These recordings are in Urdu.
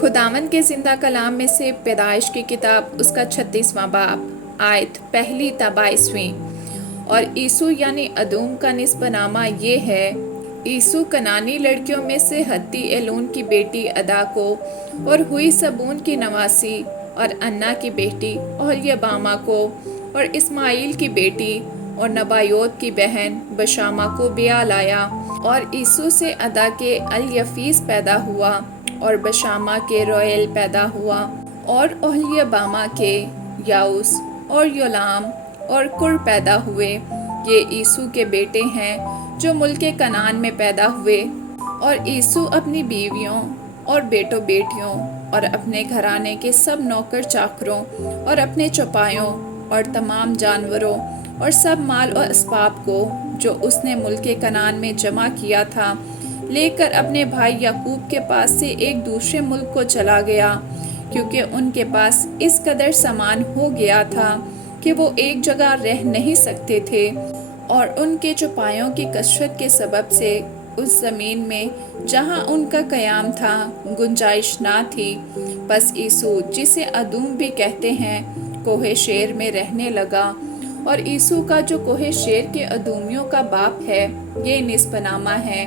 خداوند کے زندہ کلام میں سے پیدائش کی کتاب اس کا 36واں باب آیت پہلی تا 22ویں۔ اور عیسو یعنی ادوم کا نسب نامہ یہ ہے۔ عیسو کنانی لڑکیوں میں سے ہتی ایلون کی بیٹی ادا کو اور ہوئی سبون کی نواسی اور انا کی بیٹی اوہلیبامہ کو اور اسماعیل کی بیٹی اور نبایوت کی بہن بشامہ کو بیاہ لایا۔ اور عیسو سے ادا کے الیفیس پیدا ہوا اور بشامہ کے رویل پیدا ہوا اور اوہلیبامہ کے یاؤس اور یولام اور کر پیدا ہوئے۔ یہ عیسو کے بیٹے ہیں جو ملک کنعان میں پیدا ہوئے۔ اور عیسو اپنی بیویوں اور بیٹوں بیٹیوں اور اپنے گھرانے کے سب نوکر چاکروں اور اپنے چوپایوں اور تمام جانوروں اور سب مال و اسباب کو جو اس نے ملک کنعان میں جمع کیا تھا لے کر اپنے بھائی یعقوب کے پاس سے ایک دوسرے ملک کو چلا گیا، کیونکہ ان کے پاس اس قدر سامان ہو گیا تھا کہ وہ ایک جگہ رہ نہیں سکتے تھے، اور ان کے چوپایوں کی کثرت کے سبب سے اس زمین میں جہاں ان کا قیام تھا گنجائش نہ تھی۔ پس عیسو جسے ادوم بھی کہتے ہیں کوہ شیر میں رہنے لگا۔ اور عیسو کا جو کوہ شیر کے ادومیوں کا باپ ہے یہ نسب نامہ ہے۔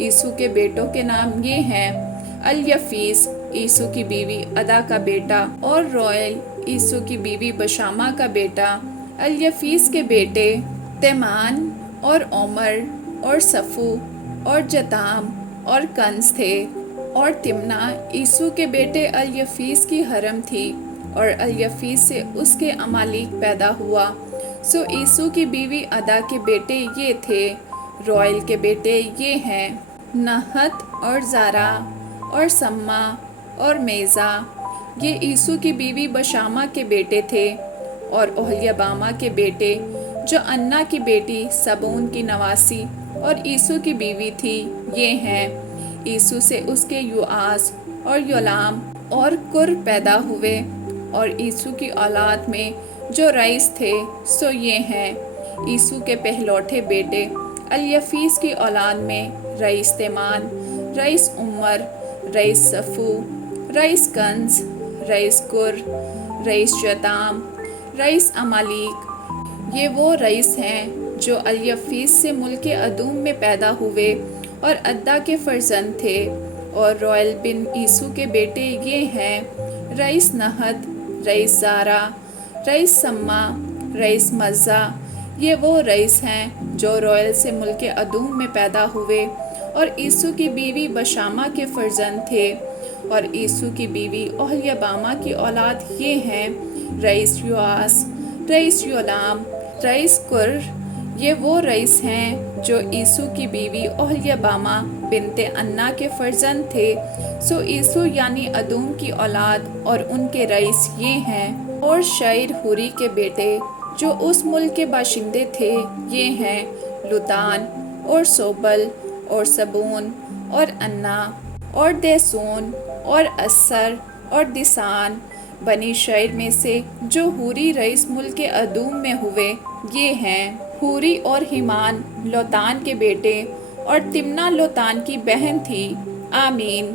عیسو کے بیٹوں کے نام یہ ہیں: الیفیس عیسو کی بیوی ادا کا بیٹا، اور رویل عیسو کی بیوی بشامہ کا بیٹا۔ الیفیس کے بیٹے تیمان اور عمر اور صفو اور جتام اور کنز تھے۔ اور تمنا عیسو کے بیٹے الیفیس کی حرم تھی، اور الیفیس سے اس کے عمالیق پیدا ہوا۔ سو عیسو کی بیوی ادا کے بیٹے یہ تھے۔ رویل کے بیٹے یہ ہیں: نحت اور زارا اور سما اور میزا۔ یہ عیسو کی بیوی بشامہ کے بیٹے تھے۔ اور اوہلیبامہ کے بیٹے جو انا کی بیٹی سبون کی نواسی اور عیسو کی بیوی تھی یہ ہیں: عیسو سے اس کے یوآس اور یولام اور کر پیدا ہوئے۔ اور عیسو کی اولاد میں جو رئیس تھے سو یہ ہیں: عیسو کے پہلوٹے بیٹے الیفیس کی اولاد میں رئیس تیمان، رئیس عمر، رئیس صفو، رئیس کنز، رئیس کر، رئیس جتام، رئیس عمالیق۔ یہ وہ رئیس ہیں جو الیفیس سے ملک ادوم میں پیدا ہوئے اور ادا کے فرزند تھے۔ اور رویل بن عیسو کے بیٹے یہ ہیں: رئیس نحت، رئیس زارا، رئیس سما، رئیس مزا۔ یہ وہ رئیس ہیں جو رویل سے ملک ادوم میں پیدا ہوئے اور عیسو کی بیوی بشامہ کے فرزند تھے۔ اور عیسو کی بیوی اوہلیبامہ کی اولاد یہ ہیں: رئیس یوآس، رئیس یولام، رئیس کر۔ یہ وہ رئیس ہیں جو عیسو کی بیوی اوہلیبامہ بنت انا کے فرزند تھے۔ سو عیسو یعنی ادوم کی اولاد اور ان کے رئیس یہ ہیں۔ اور شعیر ہوری کے بیٹے جو اس ملک کے باشندے تھے یہ ہیں: لوتان اور سوبل اور سبون اور انا اور دیسون اور اسر اور دیسان۔ بنی شعیر میں سے جو ہوری رئیس ملک ادوم میں ہوئے یہ ہیں: ہوری اور ہیمان لوتان کے بیٹے، اور تمنا لوتان کی بہن تھی۔ آمین۔